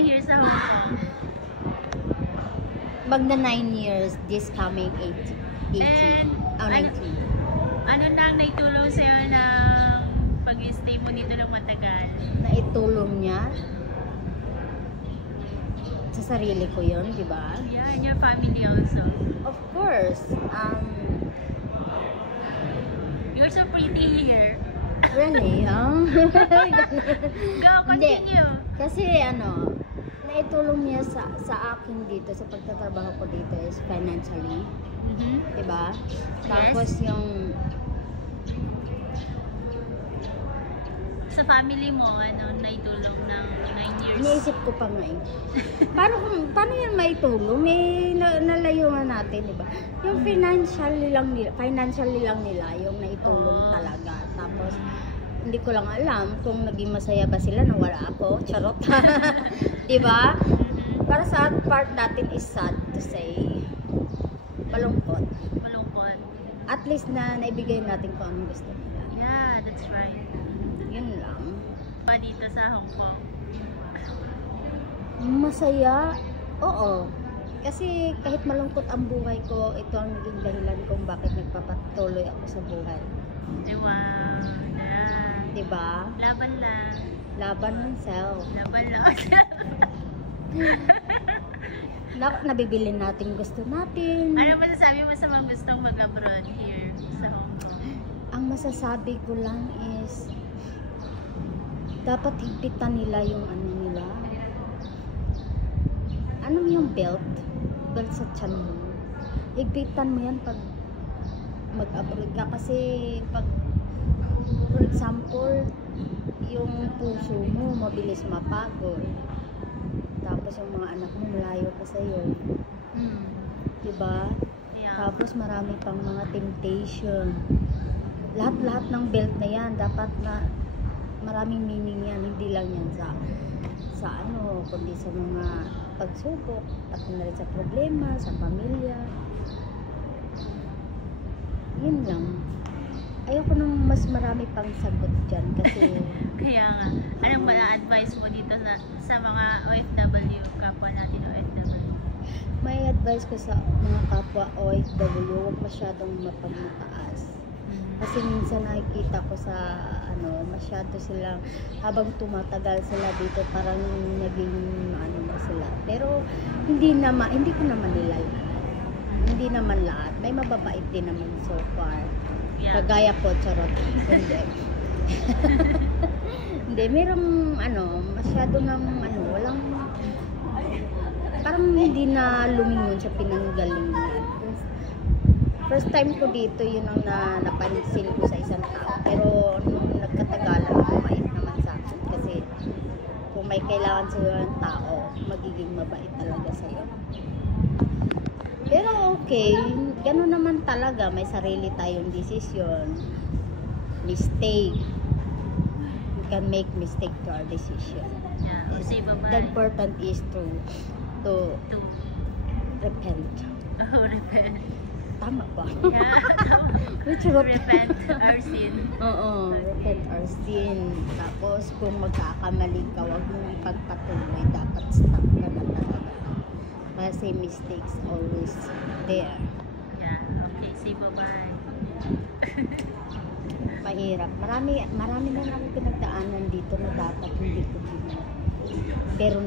here sa Hong Kong? Magna 9 years this coming 18. And, 19. Ano nang naitulong sa'yo ng pag-stay mo dito ng matagal? Naitulong niya sa sarili ko yun, di ba? Yeah, and your family also. Of course. You're so pretty here. Really, Go, continue. Kasi naitulong niya sa akin dito, sa pagtatrabaho ko dito is financially. Diba? Tapos yung sa family mo, naitulong ng 9 years? Iniisip ko pa nga eh. Paano yan maitulong? Nalayo nga natin, diba? Yung financially lang nila yung naitulong talaga. Tapos, hindi ko lang alam kung naging masaya ba sila na wala ako. Charot. Diba? Para sa part natin is sad to say. Malungkot. At least na naibigay natin kung anong gusto nila. Yeah, that's right. Yun lang. Dito sa Hong Kong? Masaya? Oo. Kasi kahit malungkot ang buhay ko, ito ang naging dahilan kung bakit nagpapatuloy ako sa buhay. Wow. Yeah. Diba? Laban lang. Laban ng self. Laban lang. Nabibili natin gusto natin. Ano masasabi mo sa mga gustong mag-abroad here sa Hong Kong? Ang masasabi ko lang is dapat higpitan nila yung nila. Ano yung belt sa tiyan mo. Higpitan mo yan pag mag-abroad ka kasi pag for example yung puso mo mabilis mapagod. Tapos yung mga anak mo malayo pa sa'yo. Diba? Yeah. Tapos marami pang mga temptation. Lahat ng belt na yan dapat na maraming meaning yan, hindi lang yan sa kundi sa mga pagsubok at na rin sa problema, sa pamilya. Yun lang. Ayoko nung mas marami pang sagot dyan kasi kaya nga, anong ma-advise mo dito sa mga OFW, kapwa natin OFW? May advice ko sa mga kapwa OFW, huwag masyadong mapagmataas. Kasi minsan nakikita ko sa masyado silang habang tumatagal sila dito parang naging na sila. Pero hindi ko naman nila hindi naman lahat. May mababait din naman so far. Yeah. Kagaya ko, charot. Hindi. Hindi, merong masyado ng walang parang hindi na lumingon sa pinanggalingan. First time ko dito, yun ang napansin ko sa isang tao. Pero nung nagkatagalan, mabait naman sa akin. Kasi kung may kailangan sa'yo ng tao, magiging mabait talaga sa'yo. Pero okay, gano'n naman talaga. May sarili tayong decision. Mistake. You can make mistake to our decision. Yeah, say bye-bye. The important is to repent. Oh, repent. Tama ba? Yeah, tama. Repent our sin. Oo, repent our sin. Tapos, kung magkakamali ka, huwag mong ipagpatuloy. Dapat stop ka na talaga. Kasi mistakes always there. Yeah, okay. Say bye-bye. Mahirap. Marami na ako pinagdaanan dito na dapat hindi ko ginawa. Pero